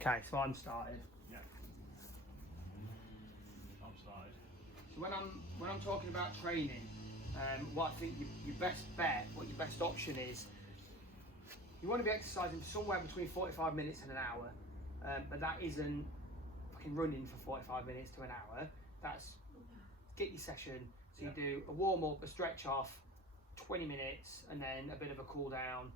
Okay, so I'm started. Yeah. I'm started. So when I'm talking about training, what I think your best bet, what your best option is, you want to be exercising somewhere between 45 minutes and an hour, but that isn't fucking running for 45 minutes to an hour. That's get your session. So you do a warm up, a stretch off, 20 minutes, and then a bit of a cool down,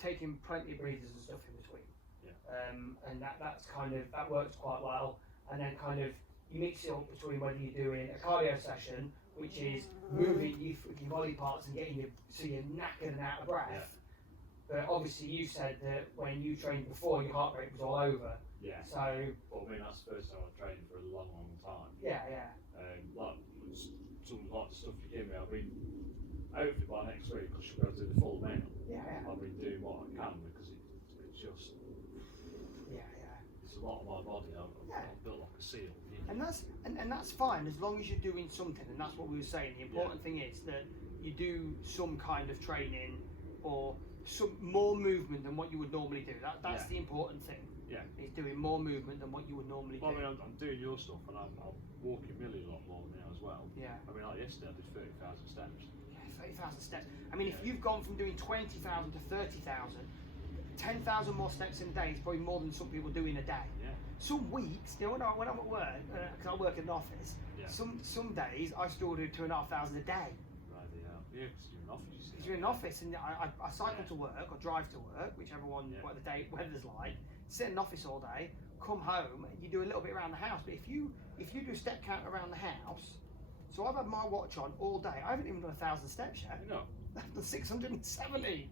taking plenty of breathers and stuff in between. Yeah. And that's kind of, that works quite well. And then kind of you mix it up between whether you're doing a cardio session, which is moving your body parts and getting you so you're knackered and out of breath. Yeah. But obviously you said that when you trained before, your heart rate was all over. Yeah. So. Well, I mean, that's the first time I've trained for a long, long time. Yeah, yeah. Like some like the stuff you give me, I've been hopefully by next week I should be able to do the full meal. Yeah, yeah. I've been doing what I can because it's just. Yeah, yeah. It's a lot of my body. I'm built like a seal. And that's fine as long as you're doing something, and that's what we were saying. The important thing is that you do some kind of training or some more movement than what you would normally do. That's the important thing. Yeah, is doing more movement than what you would normally do. I mean, I'm doing your stuff, and I'm walking Millie a lot more now as well. Yeah. I mean, like yesterday I did 30,000 steps. Yeah, 30,000 steps. I mean, if you've gone from doing 20,000 to 30,000, 10,000 more steps in a day is probably more than some people do in a day. Yeah. Some weeks, you know, when I'm at work, because I work in an office, some days I still do 2,500 a day. Right, yeah, because you're in an office. Because you're in an office, and I cycle to work or drive to work, whichever one, what the weather's like. Sit in an office all day, come home, you do a little bit around the house. But if you do step count around the house, so I've had my watch on all day. I haven't even done 1,000 steps yet. No. I've done 670.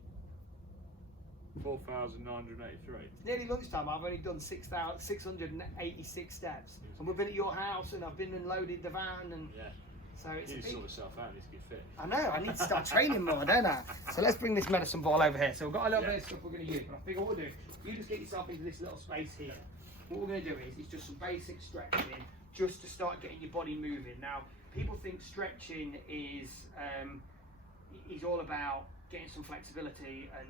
4,983. It's nearly lunchtime. I've only done 686 steps, and we've been at your house, and I've been and loaded the van, and so it's. You sort yourself out. Need to get fit. I know. I need to start training more, don't I? So let's bring this medicine ball over here. So we've got a little bit of stuff we're going to use, but I figure what we'll do. You just get yourself into this little space here. What we're going to do is just some basic stretching, just to start getting your body moving. Now, people think stretching is all about getting some flexibility, and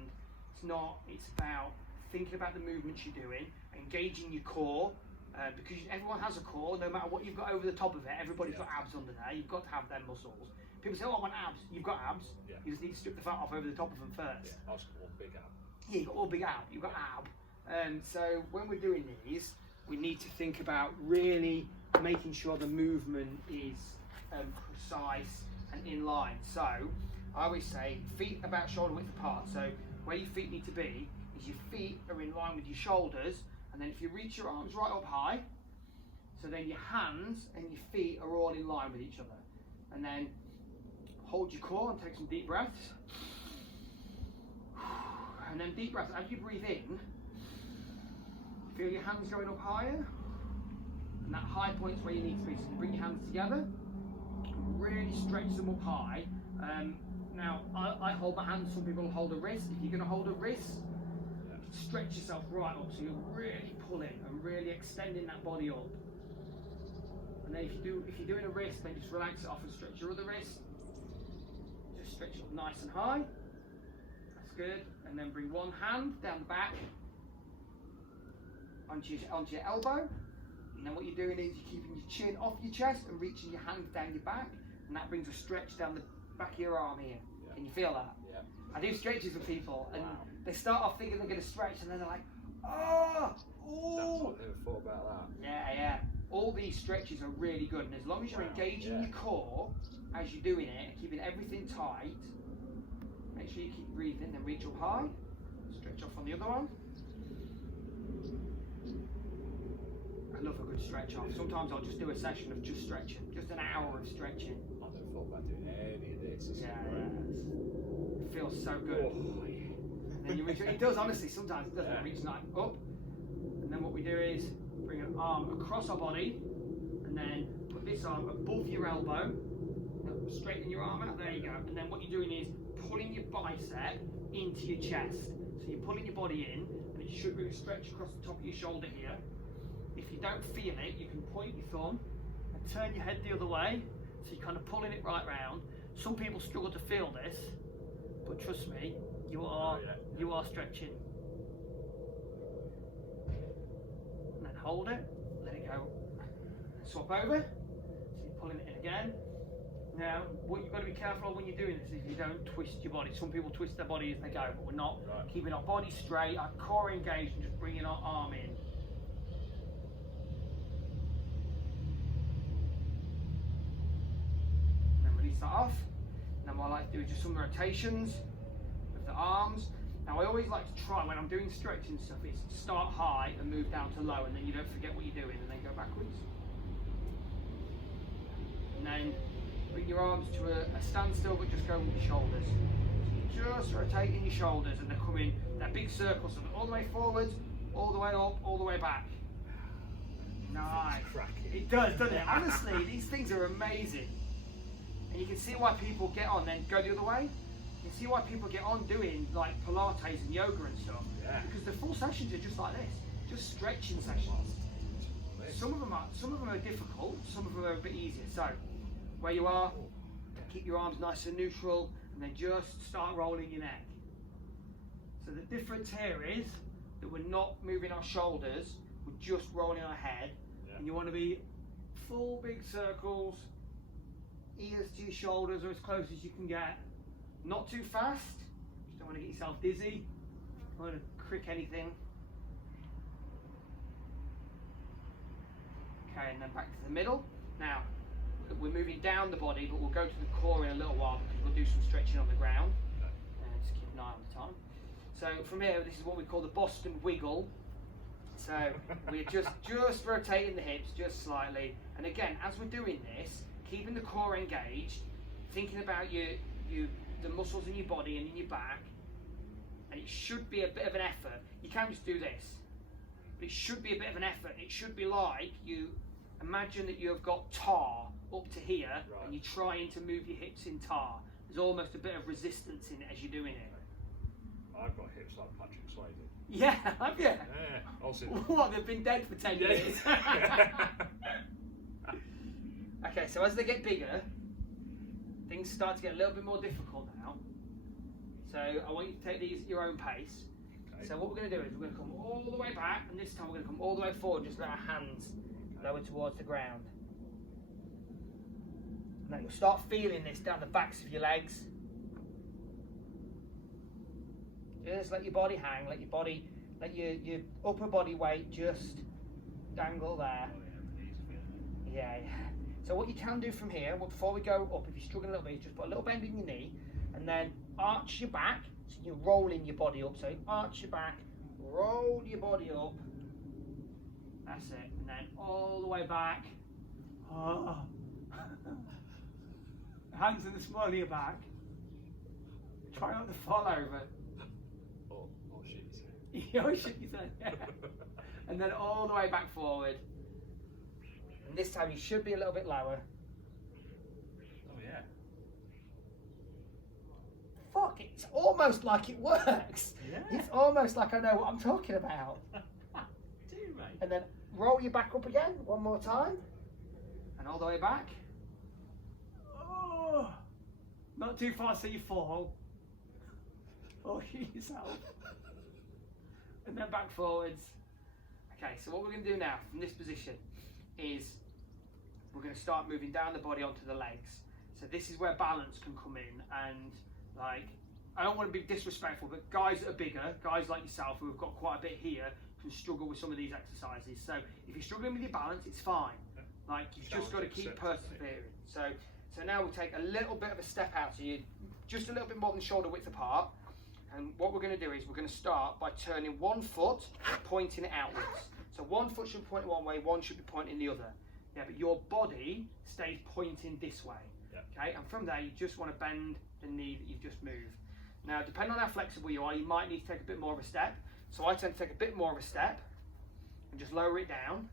it's not. It's about thinking about the movements you're doing, engaging your core, because everyone has a core. No matter what you've got over the top of it, everybody's got abs under there. You've got to have them muscles. People say, "Oh, I want abs." You've got abs. Yeah. You just need to strip the fat off over the top of them first. Yeah, I've got one big ab. Yeah, you've got all big ab. You've got ab. So when we're doing these, we need to think about really making sure the movement is precise and in line. So I always say feet about shoulder width apart. So where your feet need to be is your feet are in line with your shoulders, and then if you reach your arms right up high, so then your hands and your feet are all in line with each other. And then hold your core and take some deep breaths. And then deep breaths. As you breathe in, feel your hands going up higher. And that high point's where you need to be. So you bring your hands together, really stretch them up high. Now, I hold my hands, some people hold a wrist. If you're going to hold a wrist, stretch yourself right up so you're really pulling and really extending that body up. And then if you're doing a wrist, then just relax it off and stretch your other wrist. Just stretch it up nice and high. That's good. And then bring one hand down the back onto your elbow. And then what you're doing is you're keeping your chin off your chest and reaching your hand down your back. And that brings a stretch down the back of your arm here. Yeah. Can you feel that? Yeah. I do stretches with people, and they start off thinking they're going to stretch, and then they're like, oh, ooh. I never thought about that. Yeah, yeah. All these stretches are really good, and as long as you're engaging your core as you're doing it, and keeping everything tight, make sure you keep breathing, then reach up high, stretch off on the other one. I love a good stretch off. Sometimes I'll just do a session of just stretching, just an hour of stretching. I never thought about doing any of this. It feels so good. Oh, and then you reach, it does honestly, sometimes it doesn't reach like up. And then what we do is bring an arm across our body, and then put this arm above your elbow, straighten your arm out, there you go. And then what you're doing is pulling your bicep into your chest. So you're pulling your body in, and it should really stretch across the top of your shoulder here. If you don't feel it, you can point your thumb and turn your head the other way, so you're kind of pulling it right round. Some people struggle to feel this, but trust me, you are stretching. hold it, let it go, swap over, so you're pulling it in again. Now, what you've got to be careful of when you're doing this is you don't twist your body. Some people twist their body as they go, but we're not. Keeping our body straight, our core engaged, and just bringing our arm in. And then release that off. And then what I like to do is just some rotations with the arms. Now I always like to try, when I'm doing stretching and stuff, is start high and move down to low, and then you don't forget what you're doing, and then go backwards. And then bring your arms to a standstill, but just go with your shoulders. So you're just rotating your shoulders, and they're coming, they're big circles, so all the way forwards, all the way up, all the way back. Nice. It does, doesn't it? Honestly, these things are amazing. And you can see why people get on, then go the other way. You can see why people get on doing like Pilates and yoga and stuff. Yeah. Because the full sessions are just like this, just stretching sessions. Some of them are difficult, some of them are a bit easier. So, where you are, keep your arms nice and neutral, and then just start rolling your neck. So the difference here is that we're not moving our shoulders, we're just rolling our head, and you want to be full big circles, ears to your shoulders or as close as you can get. Not too fast, just don't want to get yourself dizzy, don't want to crick anything. Okay, and then back to the middle. Now, we're moving down the body, but we'll go to the core in a little while because we'll do some stretching on the ground. And just keep an eye on the time. So from here, this is what we call the Boston wiggle. So we're just rotating the hips just slightly. And again, as we're doing this, keeping the core engaged, thinking about the muscles in your body and in your back, and it should be a bit of an effort. You can't just do this, but it should be a bit of an effort. It should be like you imagine that you have got tar up to here, and you're trying to move your hips in tar. There's almost a bit of resistance in it as you're doing it. I've got hips like Patrick Swayze. Yeah, have you? Yeah, also. What, they've been dead for 10 years? Okay, so as they get bigger, things start to get a little bit more difficult now. So I want you to take these at your own pace. Okay. So what we're going to do is we're going to come all the way back, and this time we're going to come all the way forward, just let our hands lower towards the ground. And then you'll start feeling this down the backs of your legs. Just let your body hang, let your upper body weight just dangle there. Yeah. So what you can do from here, well, before we go up, if you're struggling a little bit, just put a little bend in your knee, and then arch your back, so you're rolling your body up. So arch your back, roll your body up. That's it. And then all the way back. Oh. Hands in the small of your back. Try not to fall over. Oh shit. Oh shit, you said. Yeah. And then all the way back forward. And this time you should be a little bit lower. Oh yeah. Fuck, it's almost like it works. Yeah. It's almost like I know what I'm talking about. Do you, mate? And then roll your back up again, one more time. And all the way back. Oh, not too fast so you fall. Or shoot yourself. And then back forwards. Okay, so what we're going to do now from this position is we're going to start moving down the body onto the legs. So this is where balance can come in, and like, I don't want to be disrespectful, but guys that are bigger, guys like yourself who have got quite a bit here, can struggle with some of these exercises. So if you're struggling with your balance, it's fine. Like, you've just got to keep persevering. So now we'll take a little bit of a step out, so you're just a little bit more than shoulder width apart. And what we're going to do is we're going to start by turning one foot, pointing it outwards. So one foot should point one way, one should be pointing the other. Yeah, but your body stays pointing this way. Yep. Okay, and from there you just want to bend the knee that you've just moved. Now, depending on how flexible you are, you might need to take a bit more of a step. So I tend to take a bit more of a step and just lower it down.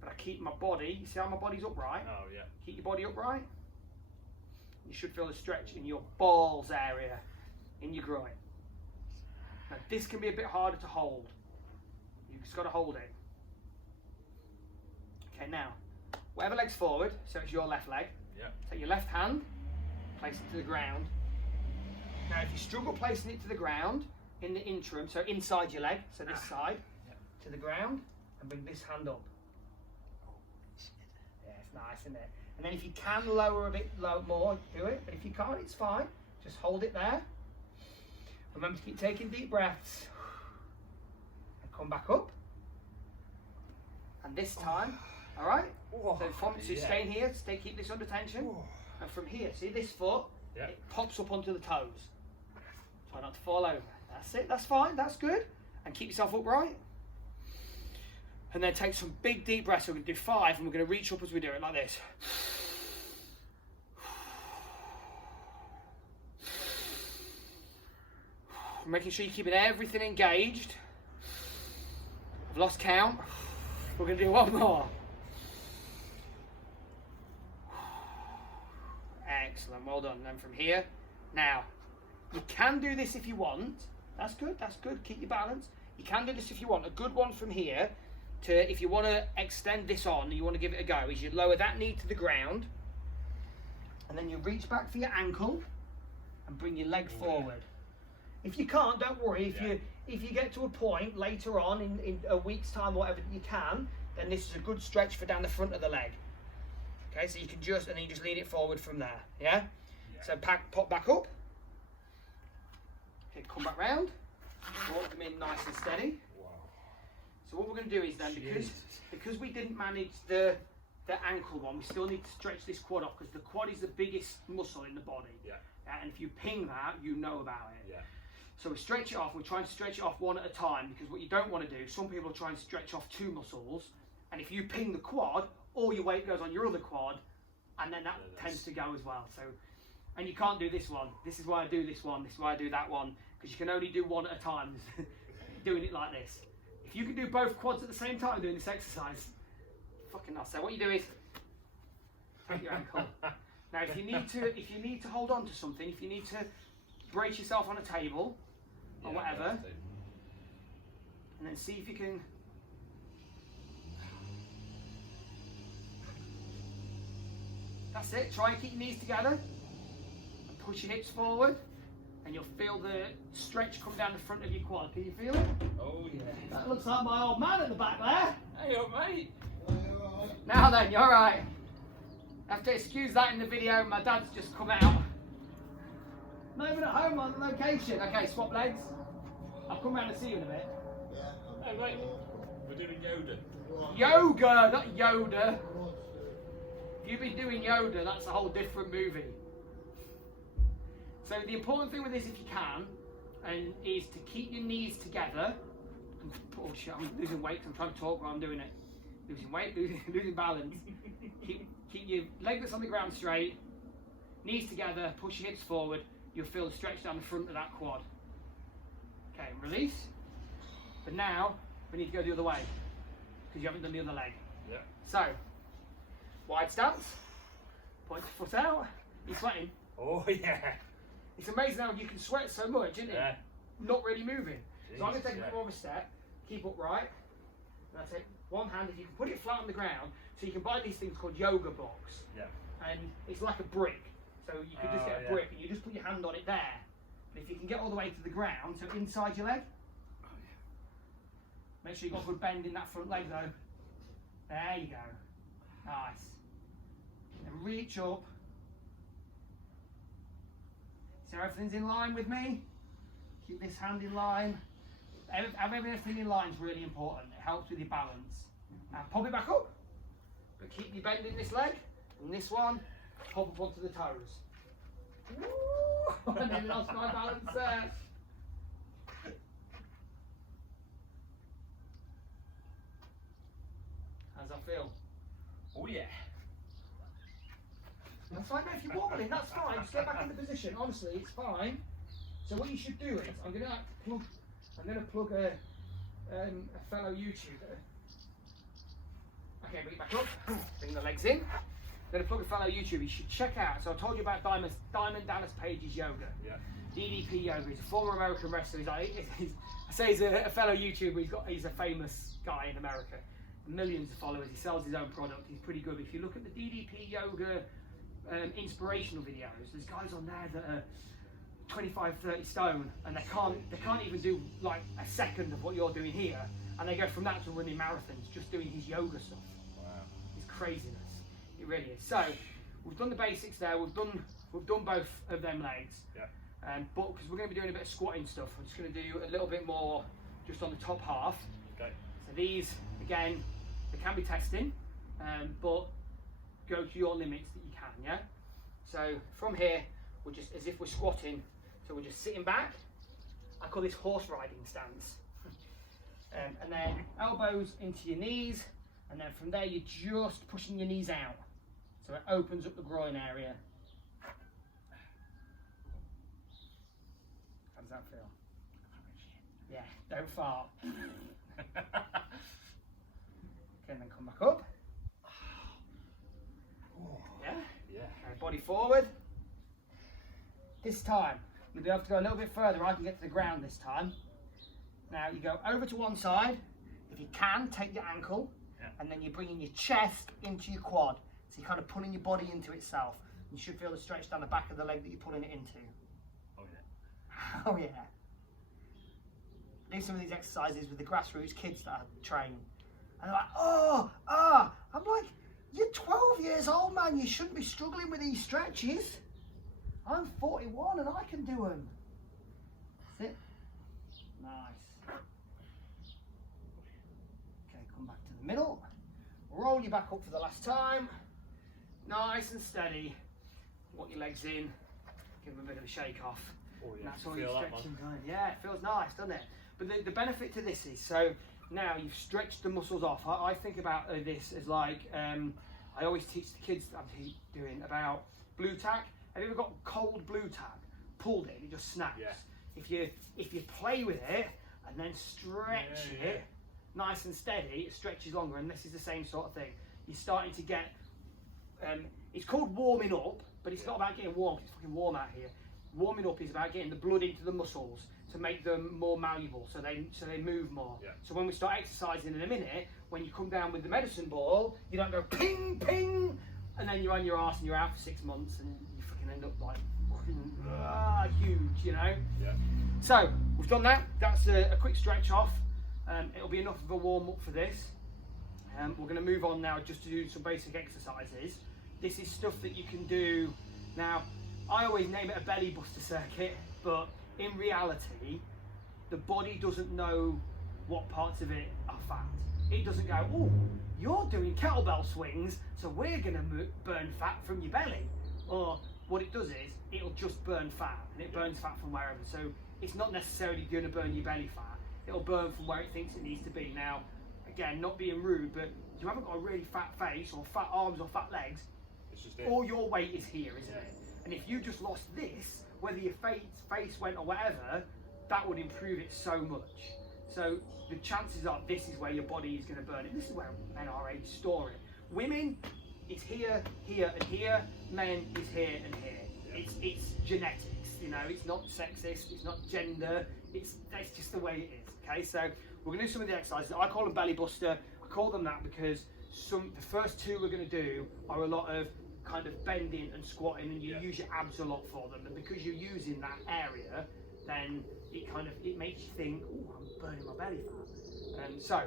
But I keep my body, you see how my body's upright? Oh yeah. Keep your body upright. You should feel a stretch in your balls area, in your groin. Now this can be a bit harder to hold. You've just got to hold it. Okay, now, whatever leg's forward, so it's your left leg. Yep. Take your left hand, place it to the ground. Now if you struggle placing it to the ground, in the interim, so inside your leg, so this side, to the ground, and bring this hand up. Yeah, it's nice, isn't it? And then if you can lower a bit more, do it. But if you can't, it's fine. Just hold it there. Remember to keep taking deep breaths. And come back up. And this time, all right? So staying here, keep this under tension. And from here, see this foot? Yeah. It pops up onto the toes. Try not to fall over. That's it, that's fine, that's good. And keep yourself upright. And then take some big deep breaths. So we're going to do 5 and we're going to reach up as we do it like this. Making sure you're keeping everything engaged. I've lost count. We're going to do one more. Excellent, well done. And then from here, now, you can do this if you want. That's good, keep your balance. You can do this if you want. A good one from here, to if you want to extend this on, and you want to give it a go, is you lower that knee to the ground, and then you reach back for your ankle, and bring your leg forward. If you can't, don't worry. If you get to a point later on, in a week's time, whatever you can, then this is a good stretch for down the front of the leg. Okay, so you can just, and then you just lean it forward from there, yeah? So pop back up. Okay, come back round. Walk them in nice and steady. Wow. So what we're going to do is then, because we didn't manage the ankle one, we still need to stretch this quad off, because the quad is the biggest muscle in the body. Yeah. And if you ping that, you know about it. Yeah. So we stretch it off. We're trying to stretch it off one at a time, because what you don't want to do, some people try and stretch off 2 muscles, and if you ping the quad, all your weight goes on your other quad, and then that tends to go as well. So, and you can't do this one. This is why I do this one. This is why I do that one, because you can only do one at a time. Doing it like this. If you can do both quads at the same time doing this exercise, fucking nuts. So what you do is take your ankle. Now, if you need to hold on to something, if you need to brace yourself on a table or whatever, and then see if you can. That's it. Try and keep your knees together and push your hips forward, and you'll feel the stretch come down the front of your quad. Can you feel it? Oh yeah. That looks like my old man at the back there. Hey up, mate. Now then, you're right. I have to excuse that in the video. My dad's just come out. Not even at home on location. Okay, swap legs. I'll come round and see you in a bit. Hey mate, we're doing Yoda. Yoga, not Yoda. If you've been doing Yoda, that's a whole different movie. So the important thing with this, if you can, is to keep your knees together. Oh shit, I'm losing weight 'cause I'm trying to talk while I'm doing it. Losing weight, losing balance. Keep your leg that's on the ground straight, knees together, push your hips forward. You'll feel the stretch down the front of that quad. Okay, release. But now, we need to go the other way, because you haven't done the other leg. Yeah. So, wide stance, point your foot out. You're sweating. Oh yeah. It's amazing how you can sweat so much, isn't it? Yeah. Not really moving. So I'm going to take a Jesus, bit more of a step, keep upright. And that's it. One hand, if you can put it flat on the ground, so you can buy these things called yoga blocks. Yeah. And it's like a brick. So you can just get a brick and you just put your hand on it there. And if you can get all the way to the ground, so inside your leg, make sure you've got a good bend in that front leg though. There you go. Nice. And reach up. So everything's in line with me. Keep this hand in line. Having everything in line is really important. It helps with your balance. Now pop it back up. But keep your bend in this leg. And this one, pop up onto the toes. Woo! I nearly lost my balance there. How's that feel? Oh yeah. That's fine. If you're wobbling, that's fine. Just get back into position. Honestly, it's fine. So what you should do is, I'm gonna plug a fellow YouTuber. Okay, bring it back up. Bring the legs in. I'm gonna plug a fellow YouTuber. You should check out. So I told you about Diamond Dallas Page's yoga. Yeah. DDP yoga. He's a former American wrestler. I say he's a fellow YouTuber. He's a famous guy in America. Millions of followers. He sells his own product. He's pretty good. If you look at the DDP yoga inspirational videos, there's guys on there that are 25, 30 stone, and they can't even do like a second of what you're doing here, and they go from that to running marathons, just doing his yoga stuff. Wow. It's craziness. It really is. So we've done the basics there. We've done both of them legs. Yeah. But because we're going to be doing a bit of squatting stuff, I'm just going to do a little bit more just on the top half. Okay. So these, again, they can be testing, but go to your limits that you can, yeah? So from here, we're just, as if we're squatting, so we're just sitting back. I call this horse riding stance. And then elbows into your knees, and then from there you're just pushing your knees out. So it opens up the groin area. How does that feel? Yeah, don't fart. Okay, and then come back up. Yeah? Yeah. Okay, body forward. This time, you'll be able to go a little bit further. I can get to the ground this time. Now you go over to one side. If you can, take your ankle, and then you're bringing your chest into your quad. So you're kind of pulling your body into itself. You should feel the stretch down the back of the leg that you're pulling it into. Oh yeah. Oh yeah. Do some of these exercises with the grassroots kids that I train. And they're like, I'm like, you're 12 years old, man. You shouldn't be struggling with these stretches. I'm 41 and I can do them. That's it. Nice. Okay, come back to the middle. Roll you back up for the last time. Nice and steady. Want your legs in. Give them a bit of a shake off. Oh, yeah. And that's all Feel your that, stretching going. Yeah, it feels nice, doesn't it? But the benefit to this is, so now you've stretched the muscles off. I think about this as like, I always teach the kids that I'm doing about blue tack. Have you ever got cold blue tack? Pulled it just snaps. Yeah. If you play with it and then stretch it nice and steady, it stretches longer, and this is the same sort of thing. You're starting to get, it's called warming up, but it's not about getting warm, it's fucking warm out here. Warming up is about getting the blood into the muscles to make them more malleable, so they move more. Yeah. So when we start exercising in a minute, when you come down with the medicine ball, you don't go ping, ping, and then you're on your arse and you're out for 6 months and you fucking end up like fucking huge, you know? Yeah. So we've done that. That's a quick stretch off. It'll be enough of a warm up for this. We're going to move on now just to do some basic exercises. This is stuff that you can do. Now, I always name it a belly buster circuit, but in reality, the body doesn't know what parts of it are fat. It doesn't go, oh, you're doing kettlebell swings, so we're going to burn fat from your belly. Or what it does is, it'll just burn fat, and it burns fat from wherever. So it's not necessarily going to burn your belly fat. It'll burn from where it thinks it needs to be. Now, again, not being rude, but if you haven't got a really fat face or fat arms or fat legs, It's just it. all your weight is here, isn't it? And if you just lost this, whether your face went or whatever, that would improve it so much. So the chances are this is where your body is going to burn it. This is where men our age store it. Women, it's here, here, and here. Men, it's here and here. It's genetics, you know. It's not sexist. It's not gender. That's just the way it is. Okay, so we're going to do some of the exercises. I call them belly buster. I call them that because the first two we're going to do are a lot of kind of bending and squatting, and you use your abs a lot for them. And because you're using that area, then it makes you think, oh, I'm burning my belly fat. So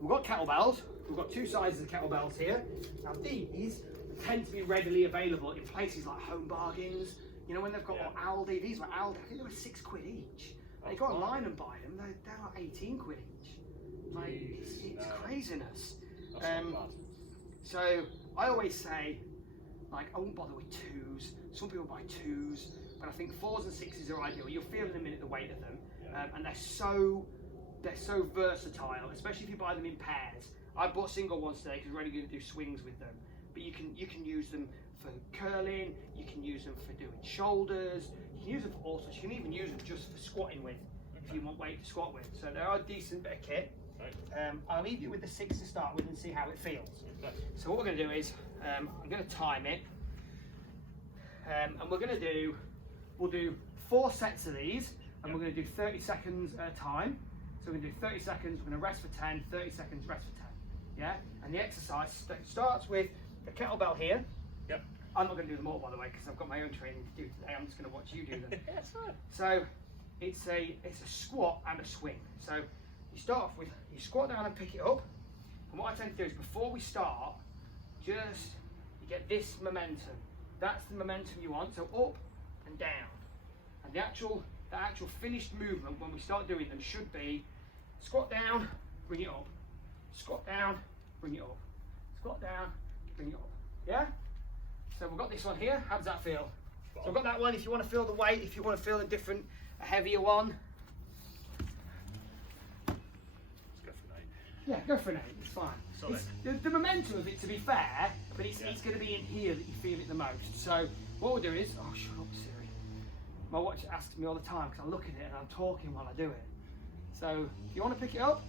we've got kettlebells. We've got two sizes of kettlebells here. Now these tend to be readily available in places like Home Bargains. You know, when they've got Aldi, these were Aldi, I think they were £6 each. They go online and buy them, they're like 18 quid each. Like, it's craziness. So I always say, like, I won't bother with twos. Some people buy twos, but I think 4s and 6s are ideal. You'll feel in a minute the weight of them, and they're so versatile, especially if you buy them in pairs. I bought single ones today because we're only going to do swings with them. But you can use them for curling. You can use them for doing shoulders. You can use them for all sorts. You can even use them just for squatting with, if you want weight to squat with. So they are a decent bit of kit. I'll leave you with the 6 to start with and see how it feels. So what we're going to do is, I'm going to time it, and we'll do 4 sets of these, and we're going to do 30 seconds at a time. So we're going to do 30 seconds, we're going to rest for 10, 30 seconds, rest for 10. Yeah? And the exercise starts with the kettlebell here. Yep. I'm not going to do them all, by the way, because I've got my own training to do today. I'm just going to watch you do them. That's right. So it's a squat and a swing. So you start off with, you squat down and pick it up. And what I tend to do is before we start, you get this momentum. That's the momentum you want, so up and down. And the actual finished movement when we start doing them should be squat down, bring it up. Squat down, bring it up. Squat down, bring it up. Yeah? So we've got this one here. How does that feel? So I've got that one. If you want to feel the weight, if you want to feel a heavier one. Let's go for an 8. Yeah, go for an 8. It's fine. It's, the momentum of it, to be fair, but it's going to be in here that you feel it the most. So what we'll do is, oh, shut up, Siri. My watch asks me all the time because I look at it and I'm talking while I do it. So if you want to pick it up,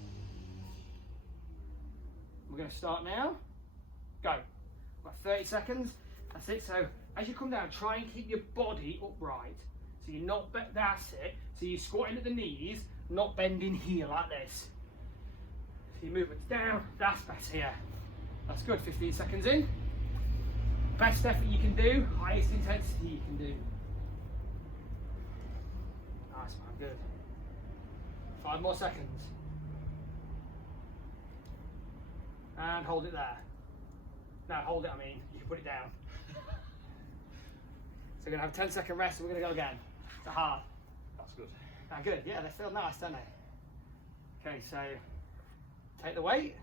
we're going to start now. Go. We've got 30 seconds. That's it. So as you come down, try and keep your body upright. So you're not, that's it. So you're squatting at the knees, not bending here like this. So your movement's down, that's better, yeah. That's good, 15 seconds in. Best effort you can do, highest intensity you can do. Nice man, good. 5 more seconds. And hold it there. No, hold it, I mean, you can put it down. So we're going to have a 10-second rest and we're going to go again. It's hard. That's good. Ah, good, yeah, they feel nice, don't they? Okay, so take the weight,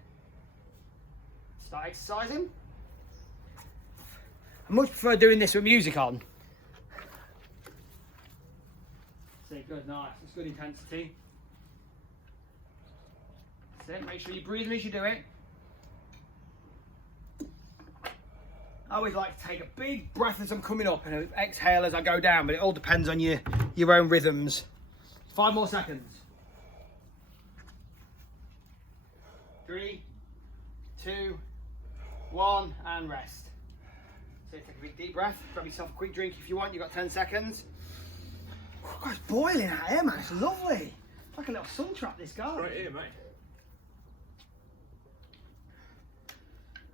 start exercising. I much prefer doing this with music on. See, good, nice, it's good intensity. That's it, make sure you're breathing as you do it. I always like to take a big breath as I'm coming up and exhale as I go down, but it all depends on your own rhythms. 5 more seconds. 3, 2, 1, and rest. So take a big deep breath, grab yourself a quick drink if you want, you've got 10 seconds. Oh, God, it's boiling out here, man, it's lovely. It's like a little sun trap, this guy. Right here, mate.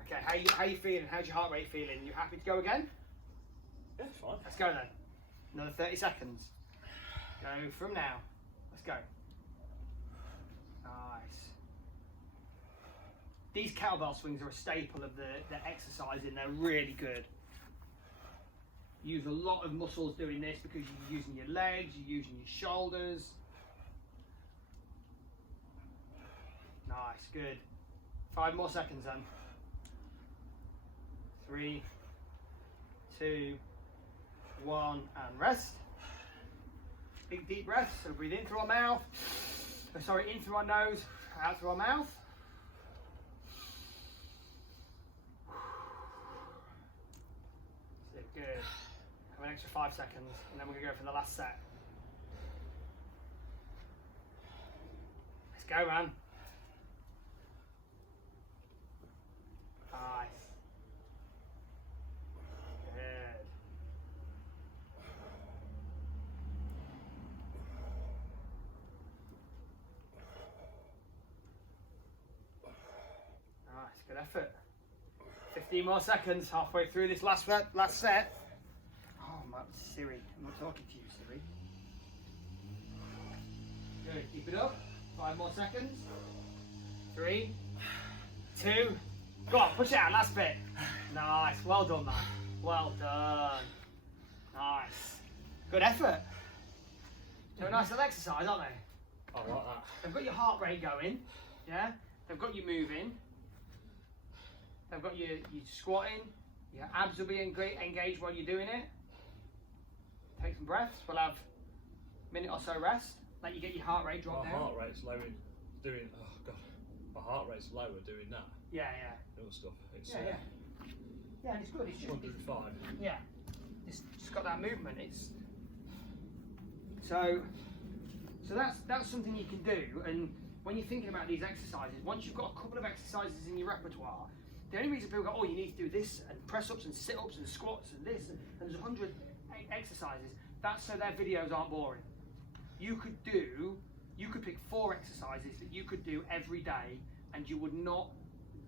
Okay, how you feeling? How's your heart rate feeling? You happy to go again? Yeah, it's fine. Let's go then. Another 30 seconds. Go from now. Let's go. Nice. These kettlebell swings are a staple of the exercising. They're really good. You use a lot of muscles doing this because you're using your legs, you're using your shoulders. Nice, good. 5 more seconds then. 3, 2, 1, and rest. Big deep breath. So breathe in through our mouth. Sorry, in through our nose, out through our mouth. So good. Have an extra 5 seconds, and then we're gonna go for the last set. Let's go, man. Nice. Good. Nice, good effort. 15 more seconds, halfway through this last set. Oh, my Siri, I'm not talking to you, Siri. Good, keep it up. 5 more seconds. 3, 2, go on, push it out, last bit. Nice, well done, man. Well done. Nice. Good effort. So a nice little exercise, aren't they? I like that. They've got your heart rate going, yeah? They've got you moving. They've got you squatting. Your abs will be engaged while you're doing it. Take some breaths. We'll have a minute or so rest. Let you get your heart rate drop down. My heart rate's lower doing, oh God, my heart rate's lower doing that. Yeah. Little stuff. It's, Yeah, and it's good. It's just 105. Yeah, it's just got that movement. It's so that's something you can do. And when you're thinking about these exercises, once you've got a couple of exercises in your repertoire, the only reason people go, oh, you need to do this and press ups and sit ups and squats and this and there's 100 exercises. That's so their videos aren't boring. You could pick 4 exercises that you could do every day, and you would not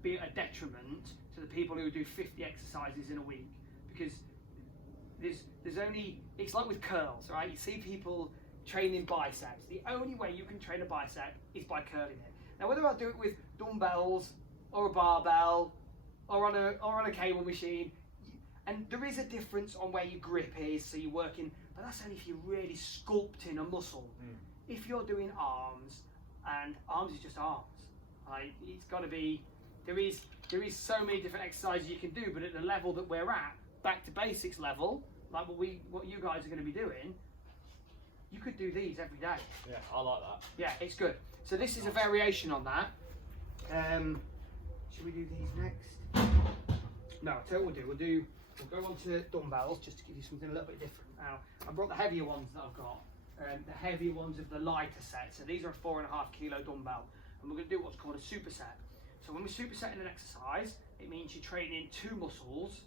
be a detriment to the people who do 50 exercises in a week, because there's only, it's like with curls, right? You see people training biceps. The only way you can train a bicep is by curling it. Now, whether I do it with dumbbells or a barbell or on a cable machine, and there is a difference on where your grip is, so you're working, but that's only if you're really sculpting a muscle. If you're doing arms, and arms is just arms, like, it's got to be, there is so many different exercises you can do, but at the level that we're at, back to basics level, like what you guys are going to be doing, you could do these every day. Yeah, I like that. Yeah, it's good. So this is a variation on that. Should we do these next? No, I tell you what we'll go on to dumbbells just to give you something a little bit different. Now, I brought the heavier ones that I've got, the heavier ones of the lighter set. So these are a 4.5 kilo dumbbell, and we're going to do what's called a superset. So when we're supersetting an exercise, it means you're training two muscles,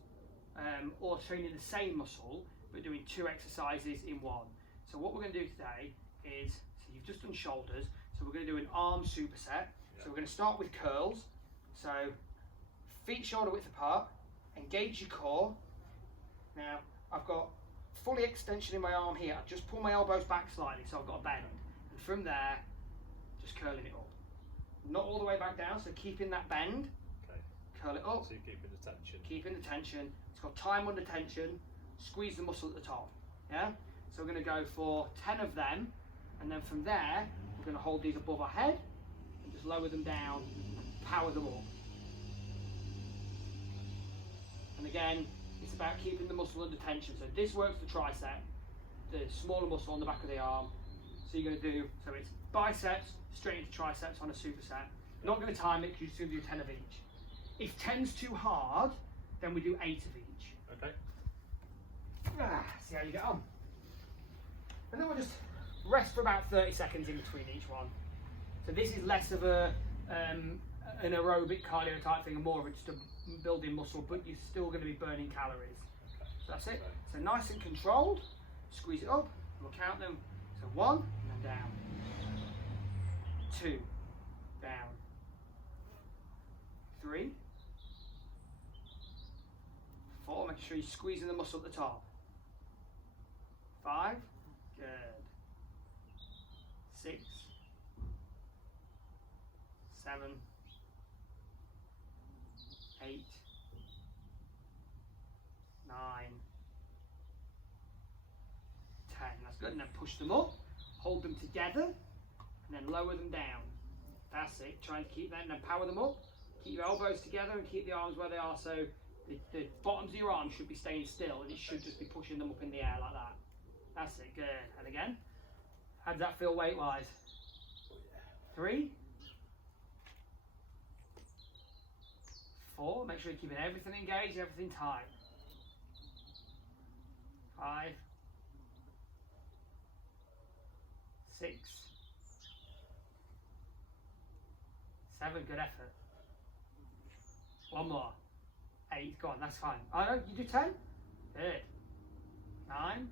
or training the same muscle, but doing two exercises in one. So what we're going to do today is, so you've just done shoulders, so we're going to do an arm superset. So we're going to start with curls. So feet shoulder width apart, engage your core. Now I've got fully extension in my arm here. I've just pulled my elbows back slightly, so I've got a bend. And from there, just curling it up. Not all the way back down, so keeping that bend. Okay. Curl it up. So you're keeping the tension. Keeping the tension. It's got time under tension. Squeeze the muscle at the top. Yeah? So we're going to go for 10 of them, and then from there, we're going to hold these above our head and just lower them down and power them up. And again, it's about keeping the muscle under tension. So this works the tricep, the smaller muscle on the back of the arm. So you're going to do, so it's biceps straight into triceps on a superset. Not going to time it because you're just going to do 10 of each. If 10's too hard, then we do 8 of each. Okay. See how you get on. And then we'll just rest for about 30 seconds in between each one. So this is less of an aerobic cardio type thing and more of it just a building muscle, but you're still going to be burning calories. So that's it. So nice and controlled. Squeeze it up. We'll count them. So 1, and then down. 2, down. 3, 4, make sure you're squeezing the muscle at the top. 5, good. 6, 7, 8, 9, 10. That's good. And then push them up, hold them together, and then lower them down. That's it. Try and keep that, and then power them up. Keep your elbows together and keep the arms where they are. So the bottoms of your arms should be staying still, and it should just be pushing them up in the air like that. That's it. Good. And again. How does that feel weight-wise? 3, 4. Make sure you're keeping everything engaged, everything tight. 5, 6, 7. Good effort. 1 more. 8. Go on. That's fine. Oh no, you do 10. Good. 9.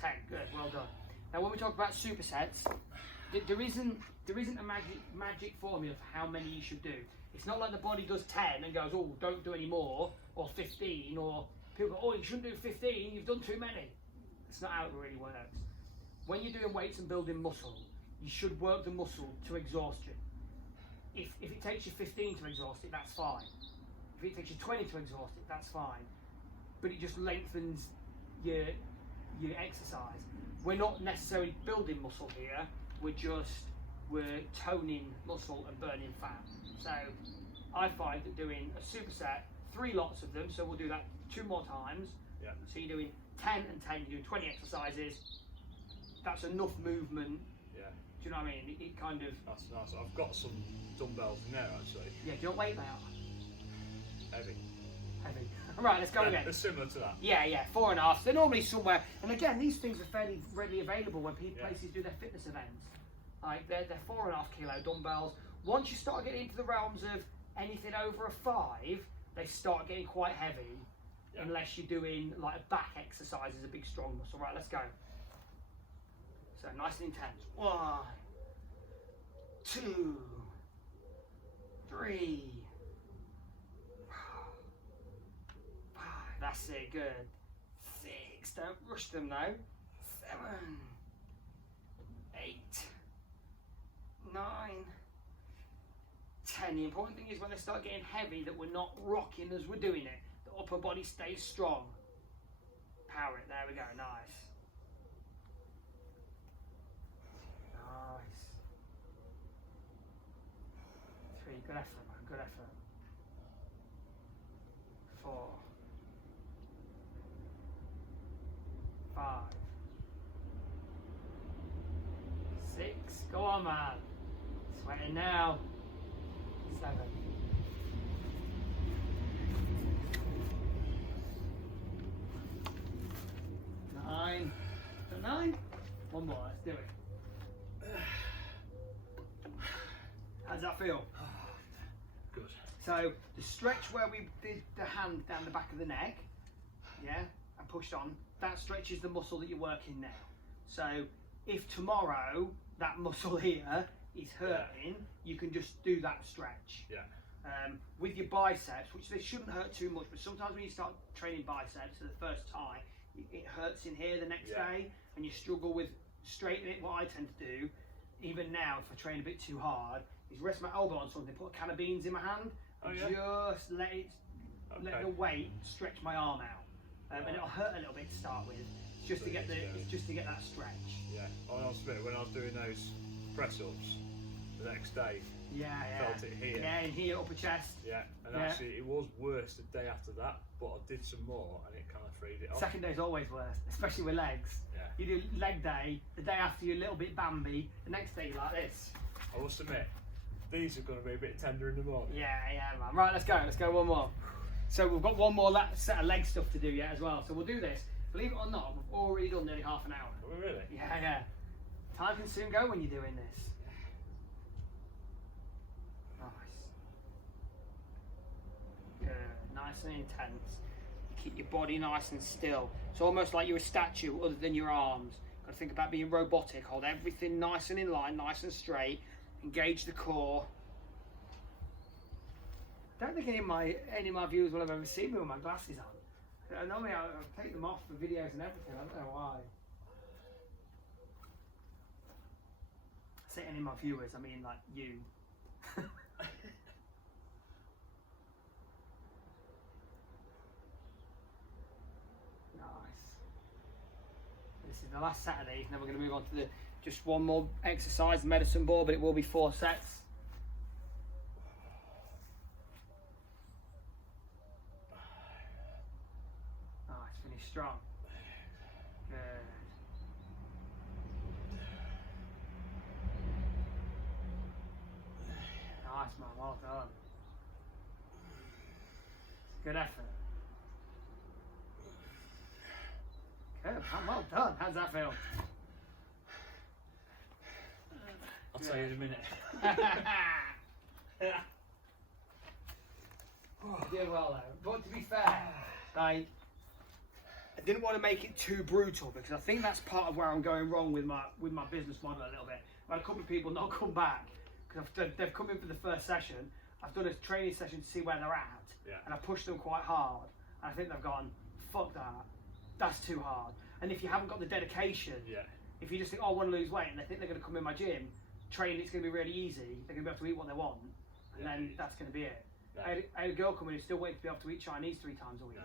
10. Good, well done. Now when we talk about supersets, there isn't a magic formula for how many you should do. It's not like the body does 10 and goes, oh, don't do any more, or 15, or people go, oh, you shouldn't do 15, you've done too many. That's not how it really works. When you're doing weights and building muscle, you should work the muscle to exhaustion. If it takes you 15 to exhaust it, that's fine. If it takes you 20 to exhaust it, that's fine. But it just lengthens your exercise. We're not necessarily building muscle here, we're toning muscle and burning fat. So I find that doing a superset, 3 lots of them, so we'll do that 2 more times. Yeah. So you're doing 10 and 10, you're doing 20 exercises. That's enough movement. Yeah. Do you know what I mean? It kind of... That's nice. I've got some dumbbells now actually. Yeah, do you know what weight they are? Heavy. Heavy. Right, let's go again. They're similar to that. Yeah, 4.5. They're normally somewhere, and again, these things are fairly readily available when places do their fitness events. Like they're 4.5 kilo dumbbells. Once you start getting into the realms of anything over a 5, they start getting quite heavy, unless you're doing like a back exercise as a big strong muscle. Right, let's go. So nice and intense. 1, 2, 3. That's it, good. 6, 6, don't rush them now. 7, 8, 9, 10. The important thing is when they start getting heavy that we're not rocking as we're doing it. The upper body stays strong. Power it, there we go, nice. Nice. 3, good effort, man, good effort. 4, 5, 6, go on, man. Sweating now. 7, 9, 9. One more, let's do it. How does that feel? Good. So the stretch where we did the hand down the back of the neck, yeah, and pushed on, that stretches the muscle that you're working now. So if tomorrow that muscle here is hurting, you can just do that stretch. Yeah. With your biceps, which they shouldn't hurt too much, but sometimes when you start training biceps for the first time, it hurts in here the next day, and you struggle with straightening it. What I tend to do, even now, if I train a bit too hard, is rest my elbow on something, put a can of beans in my hand, and just let the weight stretch my arm out, and it'll hurt a little bit to start with, just to get that stretch. Yeah. I must admit, when I was doing those press ups the next day, felt it here. Yeah, in here, upper chest. Yeah, and actually it was worse the day after that, but I did some more and it kind of freed it off. Second day's always worse, especially with legs. Yeah. You do leg day, the day after you're a little bit Bambi, the next day you're like this. I must admit, these are going to be a bit tender in the morning. Yeah, man. Right, let's go one more. So we've got one more set of leg stuff to do yet as well, so we'll do this. Believe it or not, we've already done nearly half an hour. Oh, really? Yeah. Time can soon go when you're doing this. Nice. Good. Nice and intense. Keep your body nice and still. It's almost like you're a statue other than your arms. Got to think about being robotic. Hold everything nice and in line, nice and straight. Engage the core. I don't think any of my viewers will have ever seen me with my glasses on. Normally I take them off for videos and everything. I don't know why. I say any of my viewers, I mean like you. Nice. This is the last Saturday, then we're going to move on to just one more exercise, medicine ball, but it will be 4 sets. Nice, finish strong. Good. Nice, man, well done. Good effort. Good, man, well done. How's that feel? I'll tell you in a minute. Did well though. But to be fair, like, I didn't want to make it too brutal because I think that's part of where I'm going wrong with my business model a little bit. I've had a couple of people not come back because they've come in for the first session. I've done a training session to see where they're at, and I pushed them quite hard. And I think they've gone, fuck that. That's too hard. And if you haven't got the dedication, if you just think, oh, I want to lose weight, and they think they're going to come in my gym, train, it's going to be really easy, they're going to be able to eat what they want, and then that's going to be it. No. I had a girl come in who's still waiting to be able to eat Chinese 3 times a week. No.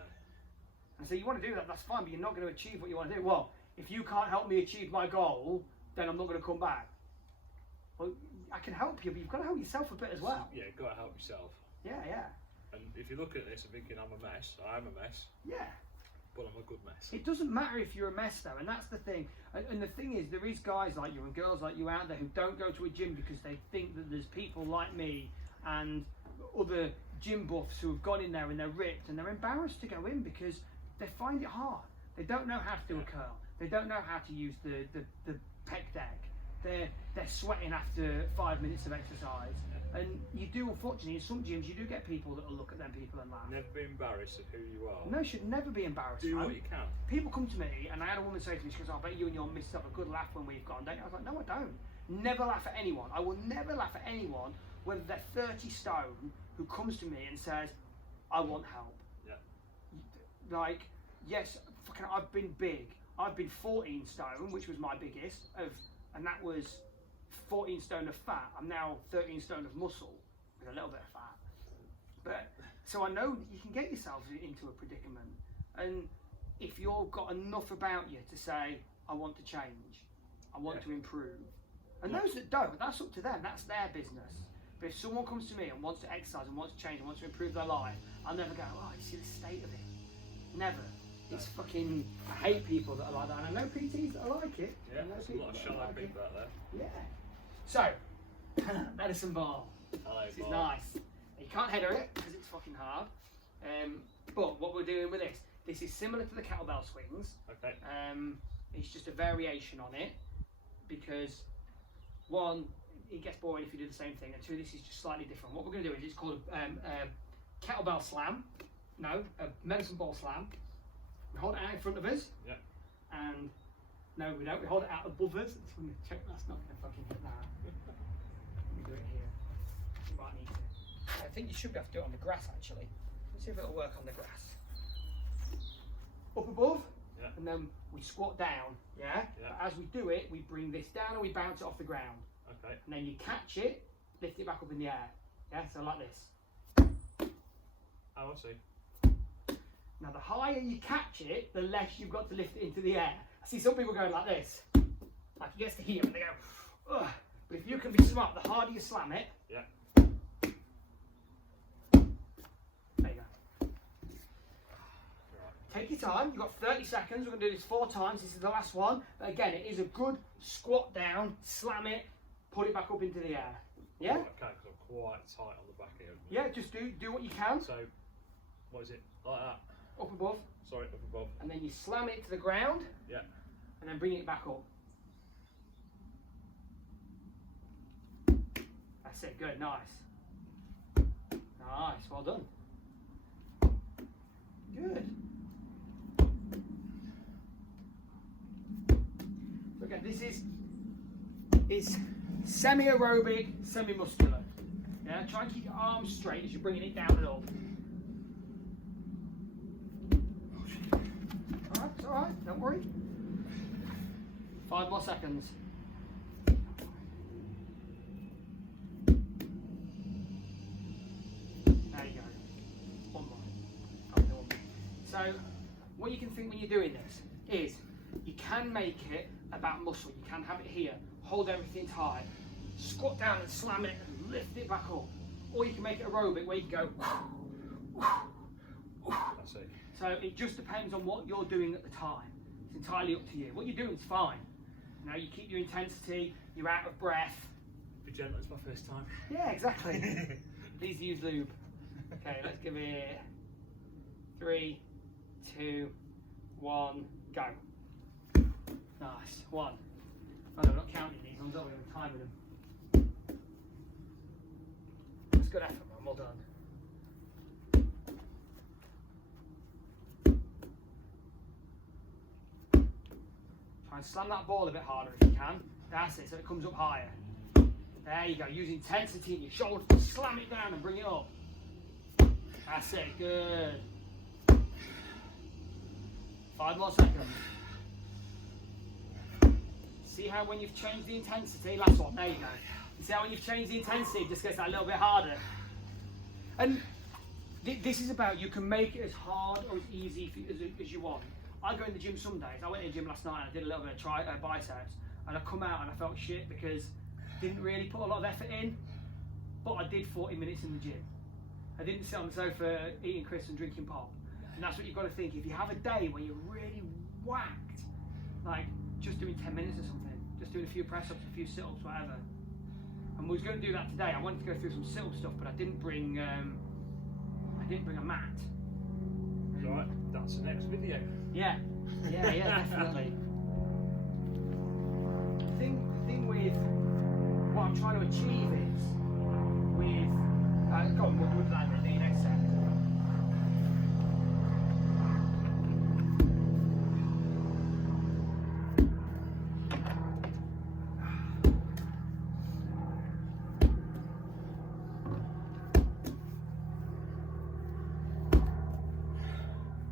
And so you want to do that, that's fine, but you're not going to achieve what you want to do. Well, if you can't help me achieve my goal, then I'm not going to come back. Well, I can help you, but you've got to help yourself a bit as well. Yeah, you've got to help yourself. Yeah. And if you look at this and thinking I'm a mess, I am a mess. Yeah. But I'm a good mess. It doesn't matter if you're a mess though, and that's the thing. And the thing is, there is guys like you and girls like you out there who don't go to a gym because they think that there's people like me and other gym buffs who have gone in there and they're ripped and they're embarrassed to go in because they find it hard. They don't know how to do a curl. They don't know how to use the pec deck. They're sweating after 5 minutes of exercise. And you do, unfortunately, in some gyms, you do get people that will look at them people and laugh. Never be embarrassed of who you are. No, you should never be embarrassed. Do what you can. People come to me, and I had a woman say to me, she goes, I bet you and your missus have a good laugh when we've gone, don't you? I was like, no, I don't. Never laugh at anyone. I will never laugh at anyone, whether they're 30 stone, who comes to me and says, I want help. Yeah. Like, yes, I've been big. I've been 14 stone, which was my biggest, and that was 14 stone of fat. I'm now 13 stone of muscle with a little bit of fat. But so I know that you can get yourself into a predicament, and if you've got enough about you to say, I want to change, I want to improve, and those that don't, that's up to them. That's their business. But if someone comes to me and wants to exercise and wants to change and wants to improve their life, I'll never go, oh, you see the state of it. Never. It's fucking, I hate people that are like that. And I know PTs that are like it. Yeah, there's a lot of shy people out there. Yeah. So, medicine ball. This is nice. You can't header it because it's fucking hard. But what we're doing with this is similar to the kettlebell swings. Okay. It's just a variation on it because one, it gets boring if you do the same thing, and two, this is just slightly different. What we're going to do is it's called a kettlebell slam. No, a medicine ball slam. We hold it out in front of us. Yeah. And no, we don't. We hold it out above us. Just want to check that's not going to fucking hit that. Let me do it here. You might need to. I think you should be able to do it on the grass actually. Let's see if it'll work on the grass. Up above. Yeah. And then we squat down. Yeah. Yeah. But as we do it, we bring this down and we bounce it off the ground. Okay. And then you catch it, lift it back up in the air. Yeah. So like this. Oh, I see. Now the higher you catch it, the less you've got to lift it into the air. I see some people going like this. Like it gets to here and they go, ugh. But if you can be smart, the harder you slam it. Yeah. There you go. Take your time, you've got 30 seconds. We're going to do this 4 times. This is the last one. But again, it is a good squat down, slam it, put it back up into the air. Yeah? Okay, because I'm quite tight on the back here. Yeah, just do what you can. So, what is it? Like that? Up above. Sorry, up above. And then you slam it to the ground. Yeah. And then bring it back up. That's it, good, nice. Nice, well done. Good. So again, this is semi-aerobic, semi-muscular. Yeah, try and keep your arms straight as you're bringing it down and up. Alright, it's alright, don't worry. 5 more seconds. There you go. One more. Okay, one more. So, what you can think when you're doing this is you can make it about muscle. You can have it here, hold everything tight, squat down and slam it and lift it back up. Or you can make it aerobic where you can go. That's it. So it just depends on what you're doing at the time. It's entirely up to you. What you're doing is fine. You know, you keep your intensity, you're out of breath. Be gentle, it's my first time. Yeah, exactly. Please use lube. Okay, let's give it 3, 2, 1, go. Nice. 1. Oh no, we're not counting these ones, are we? We're timing them. That's good effort, man. Well done. Try and slam that ball a bit harder if you can. That's it, so it comes up higher. There you go. Use intensity in your shoulders. Slam it down and bring it up. That's it. Good. 5 more seconds. See how when you've changed the intensity, last one, there you go. You see how when you've changed the intensity, it just gets that little bit harder. And this is about, you can make it as hard or as easy as you want. I go in the gym some days. I went in the gym last night and I did a little bit of biceps, and I come out and I felt shit because I didn't really put a lot of effort in, but I did 40 minutes in the gym. I didn't sit on the sofa eating crisps and drinking pop. And that's what you've got to think. If you have a day where you're really whacked, like just doing 10 minutes or something, just doing a few press-ups, a few sit-ups, whatever. And we was going to do that today. I wanted to go through some sit-up stuff, but I didn't bring a mat. It's alright, that's the next video. Yeah, definitely. The thing with what I'm trying to achieve is with go on, we'll do that in the next set.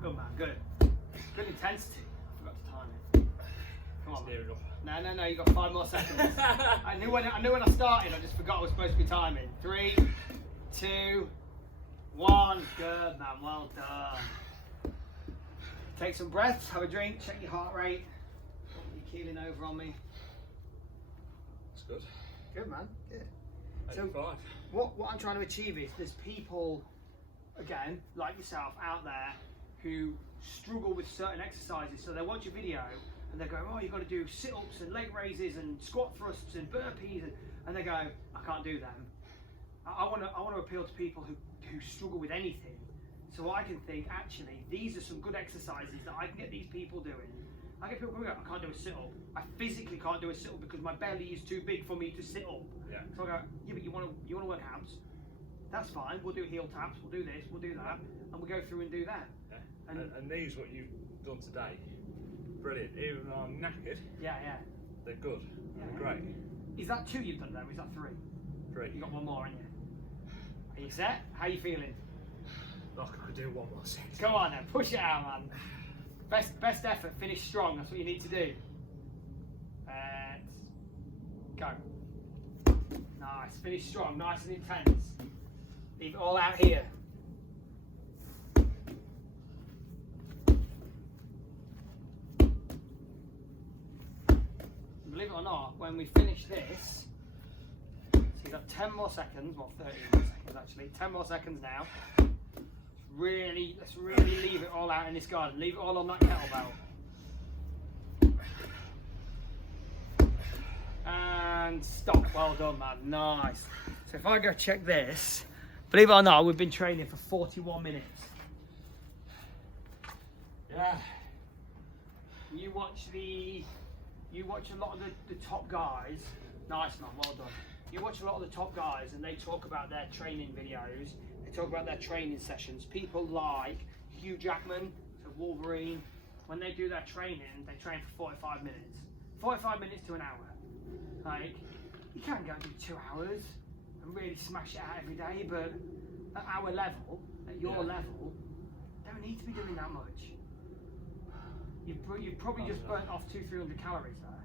Good man, good. Good intensity. I forgot to time it. Come on. Near enough. No, you got 5 more seconds. I knew when I started, I just forgot I was supposed to be timing. 3, 2, 1. Good man, well done. Take some breaths, have a drink, check your heart rate. You're keeling over on me. That's good. Good man, good. 85. So what I'm trying to achieve is there's people, again, like yourself, out there who struggle with certain exercises. So they watch a video and they go, oh, you've got to do sit-ups and leg raises and squat thrusts and burpees, and they go, I can't do them. I want to appeal to people who struggle with anything. So I can think, actually, these are some good exercises that I can get these people doing. I get people going, I can't do a sit-up. I physically can't do a sit-up because my belly is too big for me to sit up. Yeah. So I go, yeah, but you want to work abs? That's fine. We'll do heel taps. We'll do this. We'll do that, and we'll go through and do that. Yeah. And these, what you've done today, brilliant. Even though I'm knackered, Yeah. they're good. Yeah. They're great. Is that 2 you've done there? Or is that 3? 3. You got 1 more, haven't you? Are you set? How are you feeling? Like I could do 1 more set. Go on then, push it out, man. Best effort, finish strong. That's what you need to do. Go. Nice, finish strong, nice and intense. Leave it all out here. Believe it or not, when we finish this, so you've got 10 more seconds, well 13 more seconds actually, 10 more seconds now. Let's really leave it all out in this garden. Leave it all on that kettlebell. And stop. Well done, man. Nice. So if I go check this, believe it or not, we've been training for 41 minutes. Yeah. You watch a lot of the top guys. Nice, man. Well done. You watch a lot of the top guys and they talk about their training videos. They talk about their training sessions. People like Hugh Jackman, so Wolverine, when they do their training, they train for 45 minutes. 45 minutes to an hour. Like, you can't go and do 2 hours and really smash it out every day, but at our level, at your level, don't need to be doing that much. You've probably just burnt off 200-300 calories there.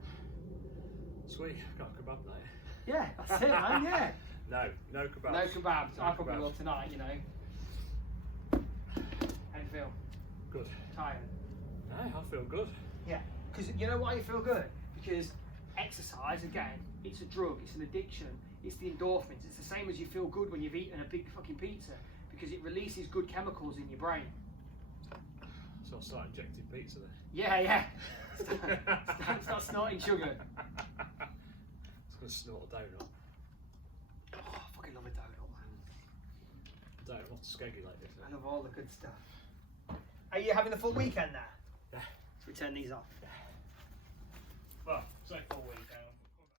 Sweet, got a kebab night. Yeah, that's it, man, yeah. No kebabs. No kebabs. No I probably kebabs. will tonight, you know. How do you feel? Good. Tired? No, I feel good. Yeah. Because you know why you feel good? Because exercise, again, it's a drug, it's an addiction, it's the endorphins. It's the same as you feel good when you've eaten a big fucking pizza because it releases good chemicals in your brain. So I'll start injecting pizza then. Yeah. Start snorting sugar. It's going to snort a donut. Oh, I fucking love a donut, man. Donut, what's skeggy like this? I love all the good stuff. Are you having a full weekend now? Yeah. Let's return these off. Well, say full weekend.